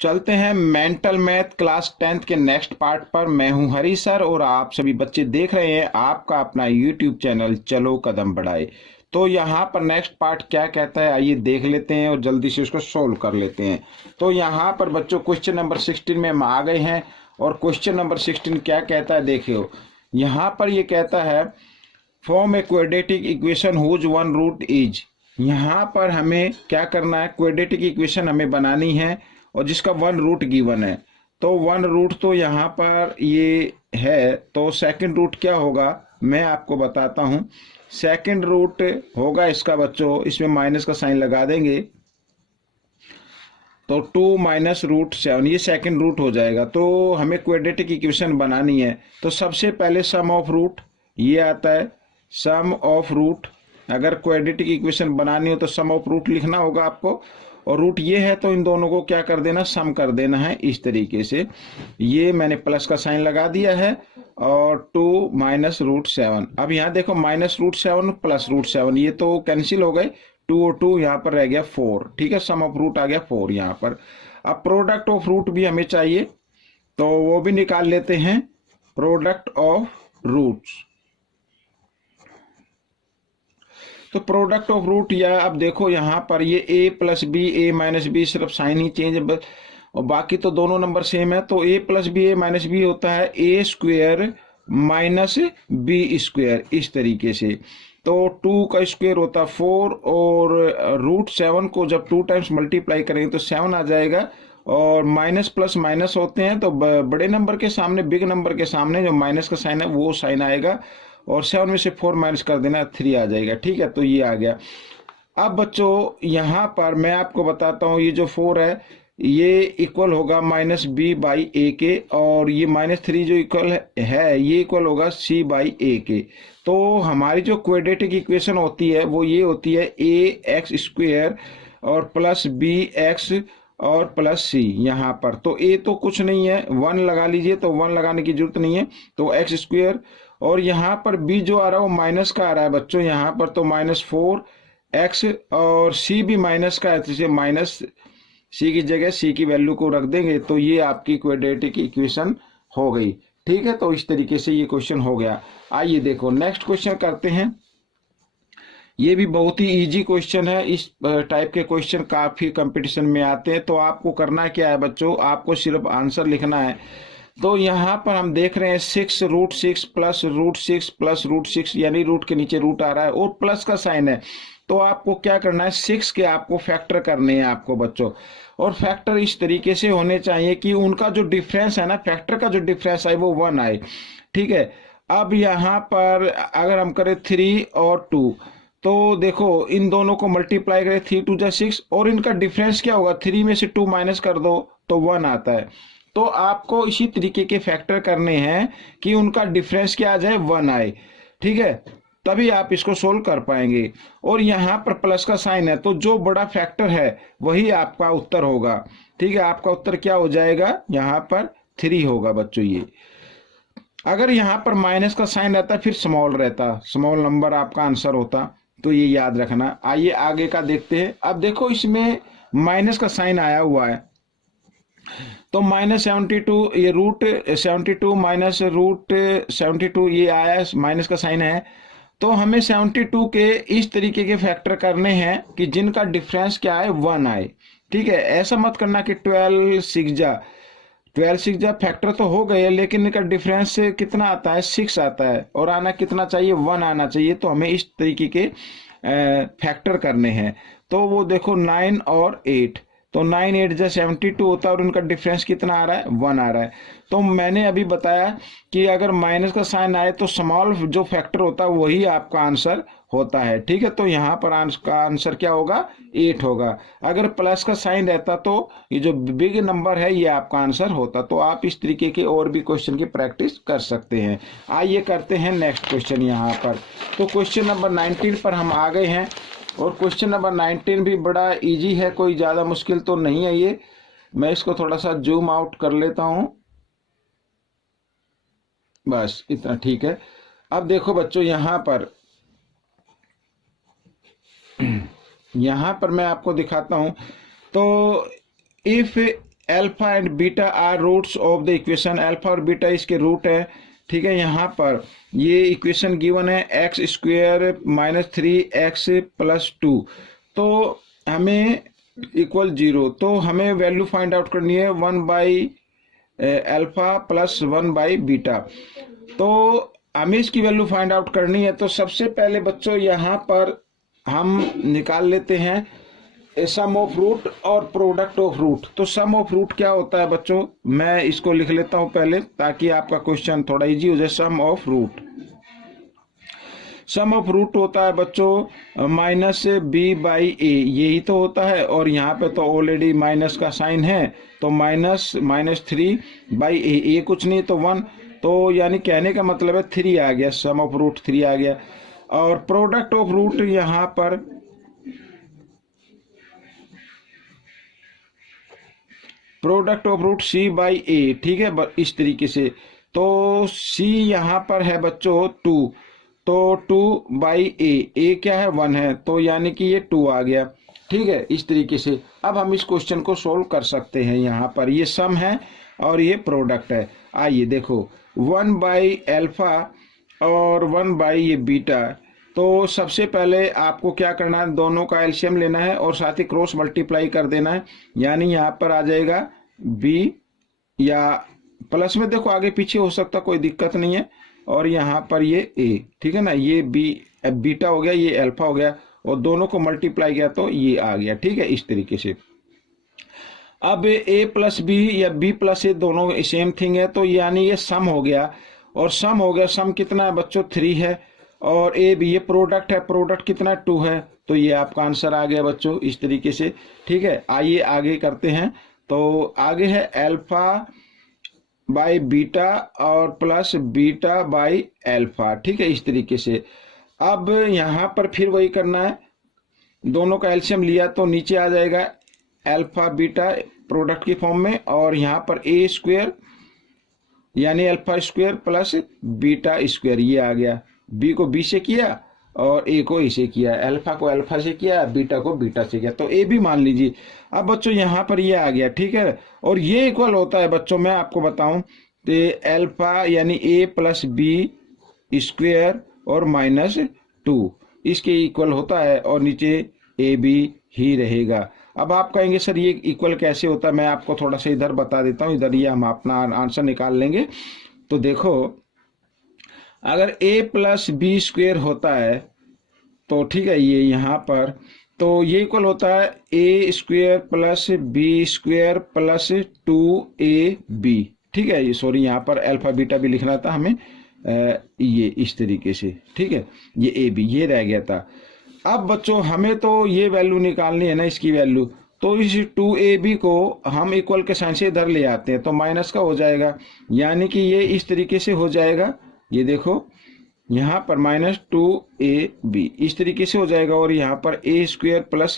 चलते हैं mental math class 10th के नेक्स्ट पार्ट पर। मैं हूं हरी सर और आप सभी बच्चे देख रहे हैं आपका अपना यूट्यूब चैनल चलो कदम बढ़ाए। तो यहाँ पर नेक्स्ट पार्ट क्या कहता है आइए देख लेते हैं और जल्दी से उसको सोल्व कर लेते हैं। तो यहाँ पर बच्चों क्वेश्चन नंबर 16 में हम आ गए हैं और क्वेश्चन नंबर 16 क्या कहता है देखियो। यहाँ पर ये कहता है form a quadratic equation whose one root is. यहाँ पर हमें क्या करना है, क्वाड्रेटिक इक्वेशन हमें बनानी है और जिसका वन रूट गिवन है। तो वन रूट तो यहाँ पर ये है, तो सेकंड रूट क्या होगा मैं आपको बताता हूँ। सेकंड रूट होगा इसका बच्चों, इसमें माइनस का साइन लगा देंगे तो 2 माइनस रूट 7 ये सेकंड रूट हो जाएगा। तो हमें क्वाड्रेटिक इक्वेशन बनानी है तो सबसे पहले सम ऑफ रूट ये आता है, सम ऑफ रूट। अगर क्वाड्रेटिक इक्वेशन बनानी हो तो सम ऑफ रूट लिखना होगा आपको, और रूट ये है तो इन दोनों को क्या कर देना, सम कर देना है इस तरीके से। ये मैंने प्लस का साइन लगा दिया है और 2 माइनस रूट 7। अब यहाँ देखो माइनस रूट 7 प्लस रूट 7 ये तो कैंसिल हो गए, 2 और 2 यहाँ पर रह गया 4। ठीक है, सम ऑफ रूट आ गया 4 यहाँ पर। अब प्रोडक्ट ऑफ रूट भी हमें चाहिए तो वो भी निकाल लेते हैं, प्रोडक्ट ऑफ रूट्स। तो प्रोडक्ट ऑफ रूट या अब देखो यहाँ पर ये a plus b a minus b, सिर्फ साइन ही चेंज है और बाकी तो दोनों नंबर सेम है। तो a plus b a minus b होता है a square minus b square इस तरीके से। तो 2 का स्क्वेयर होता है 4 और रूट 7 को जब 2 टाइम्स मल्टीप्लाई करेंगे तो 7 आ जाएगा। और माइनस प्लस माइनस होते हैं तो बड़े नंबर के सामने, बिग नंबर के सामने जो माइनस का साइन है वो साइन आएगा और 7 में से 4 माइनस कर देना 3 आ जाएगा। ठीक है, तो ये आ गया। अब बच्चों यहाँ पर मैं आपको बताता हूँ ये जो 4 है ये इक्वल होगा माइनस बी बाई ए के, और ये माइनस 3 जो इक्वल है ये इक्वल होगा सी बाई ए के। तो हमारी जो क्वाड्रेटिक इक्वेशन होती है वो ये होती है ए एक्स स्क्वेयर और प्लस बी एक्स और प्लस सी। यहाँ पर तो ए तो कुछ नहीं है, 1 लगा लीजिए, तो 1 लगाने की जरूरत नहीं है, तो एक्स स्क्वेयर। और यहाँ पर b जो आ रहा है वो माइनस का आ रहा है बच्चों, यहाँ पर तो माइनस 4x, और c भी माइनस का है तो इसे माइनस c की जगह c की वैल्यू को रख देंगे तो ये आपकी क्वाड्रेटिक इक्वेशन हो गई। ठीक है, तो इस तरीके से ये क्वेश्चन हो गया। आइए देखो नेक्स्ट क्वेश्चन करते हैं। ये भी बहुत ही इजी क्वेश्चन है, इस टाइप के क्वेश्चन काफी कंपटीशन में आते हैं। तो आपको करना क्या है बच्चों, आपको सिर्फ आंसर लिखना है। तो यहाँ पर हम देख रहे हैं 6 root 6 plus root 6 plus root 6, यानी रूट के नीचे रूट आ रहा है और प्लस का साइन है। तो आपको क्या करना है, 6 के आपको फैक्टर करने हैं आपको बच्चों, और फैक्टर इस तरीके से होने चाहिए कि उनका जो डिफरेंस है ना, फैक्टर का जो डिफरेंस आए वो 1 आए। ठीक है, अब यहाँ पर अगर हम करें 3 और 2 तो देखो इन दोनों को मल्टीप्लाई करें, 3 2 जा 6 और इनका डिफरेंस क्या होगा, 3 में से 2 माइनस कर दो तो 1 आता है। तो आपको इसी तरीके के फैक्टर करने हैं कि उनका डिफरेंस क्या आ जाए, 1 आए। ठीक है, तभी आप इसको सोल्व कर पाएंगे। और यहाँ पर प्लस का साइन है तो जो बड़ा फैक्टर है वही आपका उत्तर होगा। ठीक है, आपका उत्तर क्या हो जाएगा, यहाँ पर 3 होगा बच्चों। ये अगर यहाँ पर माइनस का साइन रहता फिर स्मॉल रहता, स्मॉल नंबर आपका आंसर होता, तो ये याद रखना। आइए आगे का देखते हैं। अब देखो इसमें माइनस का साइन आया हुआ है तो माइनस 72, ये रूट 72 माइनस रूट 72 ये आया, माइनस का साइन है। तो हमें 72 के इस तरीके के फैक्टर करने हैं कि जिनका डिफरेंस क्या है, 1 आए। ठीक है, ऐसा मत करना कि 12 6 जा फैक्टर तो हो गए लेकिन इनका डिफरेंस कितना आता है, 6 आता है, और आना कितना चाहिए, 1 आना चाहिए। तो हमें इस तरीके के फैक्टर करने हैं। तो वो देखो 9 और 8, तो 9 8 जा 72 होता है और उनका डिफरेंस कितना आ रहा है, 1 आ रहा है। तो मैंने अभी बताया कि अगर माइनस का साइन आए तो स्मॉल जो फैक्टर होता है वही आपका आंसर होता है। ठीक है, तो यहाँ पर आंसर क्या होगा, 8 होगा। अगर प्लस का साइन रहता तो ये जो बिग नंबर है ये आपका आंसर होता। तो आप इस तरीके के और भी क्वेश्चन की प्रैक्टिस कर सकते हैं। आइए करते हैं नेक्स्ट क्वेश्चन यहाँ पर। तो क्वेश्चन नंबर 19 पर हम आ गए हैं और क्वेश्चन नंबर 19 भी बड़ा इजी है, कोई ज़्यादा मुश्किल तो नहीं है ये। मैं इसको थोड़ा सा जूम आउट कर लेता हूँ, बस इतना ठीक है। अब देखो बच्चों यहाँ पर मैं आपको दिखाता हूँ। तो if alpha and beta are roots of the equation, alpha और बीटा इसके रूट है, ठीक है। यहाँ पर ये इक्वेशन गिवन है x square minus 3x plus 2, तो हमें इक्वल 0, तो हमें वैल्यू फाइंड आउट करनी है 1 by alpha plus 1 by beta. तो हमें इसकी वैल्यू फाइंड आउट करनी है, तो सबसे पहले बच्चों यहाँ पर हम निकाल लेते हैं सम ऑफ रूट और प्रोडक्ट ऑफ रूट। तो सम ऑफ रूट क्या होता है बच्चों, मैं इसको लिख लेता हूं पहले ताकि आपका क्वेश्चन थोड़ा इजी हो जाए। Sum of root, sum of root होता है बच्चों माइनस बी बाई ए, यही तो होता है, और यहाँ पे तो ऑलरेडी माइनस का साइन है, तो माइनस 3 बाई ए कुछ नहीं तो 1, तो यानी कहने का मतलब है 3 आ गया, सम ऑफ रूट 3 आ गया। और प्रोडक्ट ऑफ रूट यहाँ पर product of root C by A, ठीक है, इस तरीके से। तो सी यहाँ पर है बच्चों 2, तो 2 बाई ए क्या है 1 है, तो यानी कि ये 2 आ गया, ठीक है, इस तरीके से। अब हम इस क्वेश्चन को सोल्व कर सकते हैं। यहाँ पर ये सम है और ये प्रोडक्ट है। आइए देखो 1 बाई अल्फा और 1 बाई ये बीटा, तो सबसे पहले आपको क्या करना है, दोनों का एलसीएम लेना है और साथ ही क्रॉस मल्टीप्लाई कर देना है, यानी यहाँ पर आ जाएगा बी, या प्लस में देखो आगे पीछे हो सकता, कोई दिक्कत नहीं है, और यहाँ पर ये ए, ठीक है ना, ये बी बीटा हो गया, ये अल्फा हो गया, और दोनों को मल्टीप्लाई किया तो ये आ गया, ठीक है, इस तरीके से। अब ए प्लस बी या बी प्लस ए दोनों सेम थिंग है, तो यानी ये सम हो गया, और सम हो गया, सम कितना है बच्चों 3 है, और ए बी ये प्रोडक्ट है, प्रोडक्ट कितना 2 है, तो ये आपका आंसर आ गया बच्चों, इस तरीके से, ठीक है। आइए आगे करते हैं। तो आगे है अल्फा बाई बीटा और प्लस बीटा बाई अल्फा, ठीक है, इस तरीके से। अब यहाँ पर फिर वही करना है, दोनों का एलसीएम लिया तो नीचे आ जाएगा अल्फा बीटा प्रोडक्ट की फॉर्म में, और यहाँ पर ए स्क्वेयर यानी alpha square plus beta square, ये आ गया। बी को बी से किया और ए को ए से किया, अल्फा को अल्फा से किया, बीटा को बीटा से किया, तो ए भी मान लीजिए। अब बच्चों यहाँ पर ये आ गया, ठीक है, और ये इक्वल होता है बच्चों, मैं आपको बताऊं तो अल्फा यानी ए प्लस बी स्क्वेयर और माइनस 2 इसके इक्वल होता है, और नीचे ए बी ही रहेगा। अब आप कहेंगे सर ये इक्वल कैसे होता है, मैं आपको थोड़ा सा इधर बता देता हूँ, इधर ये हम अपना आंसर निकाल लेंगे। तो देखो अगर a प्लस बी स्क्वेयर होता है तो ठीक है, ये यहाँ पर तो ये इक्वल होता है A square plus B square plus 2ab, ठीक है। ये सॉरी यहाँ पर अल्फा बीटा भी लिखना था हमें, ये इस तरीके से, ठीक है, ये ए बी ये रह गया था। अब बच्चों हमें तो ये वैल्यू निकालनी है ना, इसकी वैल्यू, तो इस 2ab को हम इक्वल के साइन से इधर ले आते हैं तो माइनस का हो जाएगा, यानी कि ये इस तरीके से हो जाएगा, ये देखो यहाँ पर माइनस 2ab इस तरीके से हो जाएगा, और यहाँ पर ए स्क्वेयर प्लस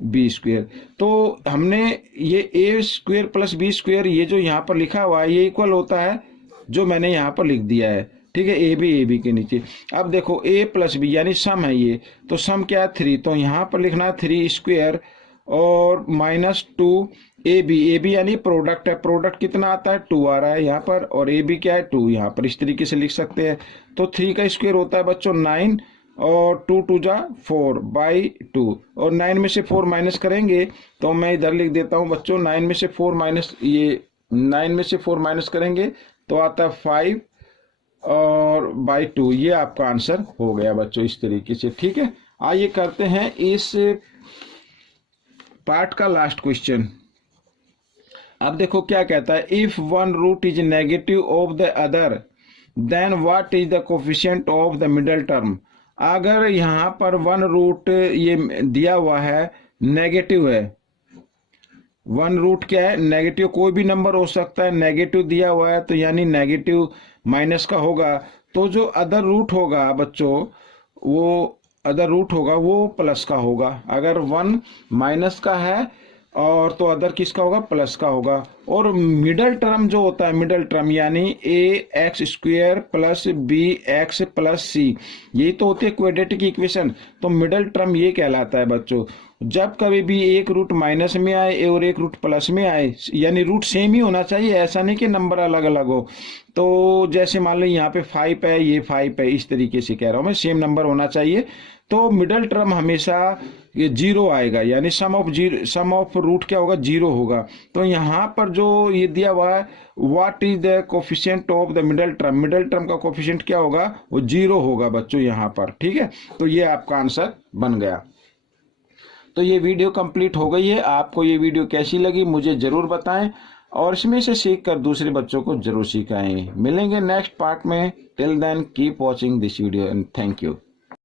बी स्क्वेयर। तो हमने ये ए स्क्वेयर प्लस बी स्क्वेयर ये जो यहाँ पर लिखा हुआ है ये इक्वल होता है जो मैंने यहाँ पर लिख दिया है, ठीक है, ए बी के नीचे। अब देखो a प्लस बी यानी सम है ये, तो सम क्या है 3, तो यहाँ पर लिखना है 3 स्क्वेयर और माइनस 2ab यानी प्रोडक्ट है, प्रोडक्ट कितना आता है 2 आ रहा है यहाँ पर, और ए बी क्या है 2, यहाँ पर इस तरीके से लिख सकते हैं। तो 3 का स्क्वायर होता है बच्चों 9, और 2 2 जा 4 बाई 2, और 9 में से 4 माइनस करेंगे तो मैं इधर लिख देता हूँ बच्चों 9 में से 4 माइनस, ये 9 में से 4 माइनस करेंगे तो आता है 5 और बाई 2, ये आपका आंसर हो गया बच्चों इस तरीके से, ठीक है। आइए करते हैं इस पार्ट का लास्ट क्वेश्चन। अब देखो क्या कहता है, if one root is negative of the other then what is the coefficient of the middle term. अगर यहाँ पर वन रूट ये दिया हुआ है नेगेटिव है, वन रूट क्या है नेगेटिव, कोई भी नंबर हो सकता है, नेगेटिव दिया हुआ है तो यानी नेगेटिव माइनस का होगा, तो जो अदर रूट होगा बच्चों वो अदर रूट होगा वो प्लस का होगा। अगर 1 माइनस का है और तो अदर किसका होगा, प्लस का होगा। और मिडल टर्म जो होता है, मिडल टर्म यानी A X square plus B X plus C, यही तो होती है क्वाड्रेटिक इक्वेशन। तो मिडल टर्म ये कहलाता है बच्चों। जब कभी भी एक रूट माइनस में आए और एक रूट प्लस में आए, यानी रूट सेम ही होना चाहिए, ऐसा नहीं कि नंबर अलग अलग हो। तो जैसे मान लो यहाँ पे 5 है, ये 5 है, इस तरीके से कह रहा हूँ मैं, सेम नंबर होना चाहिए। तो मिडल टर्म हमेशा ये जीरो आएगा, यानी सम ऑफ रूट क्या होगा, जीरो होगा। तो यहाँ पर जो ये दिया हुआ है, what is the coefficient of the middle term, middle term का कोफिशिएंट क्या होगा, वो जीरो होगा बच्चों यहाँ पर। ठीक है, तो ये आपका आंसर बन गया। तो ये वीडियो कंप्लीट हो गई है। आपको ये वीडियो कैसी लगी मुझे जरूर बताएं, और इसमें से सीख कर दूसरे बच्चों को जरूर सिखाएं। मिलेंगे नेक्स्ट पार्ट में। Till then keep watching this video and thank you.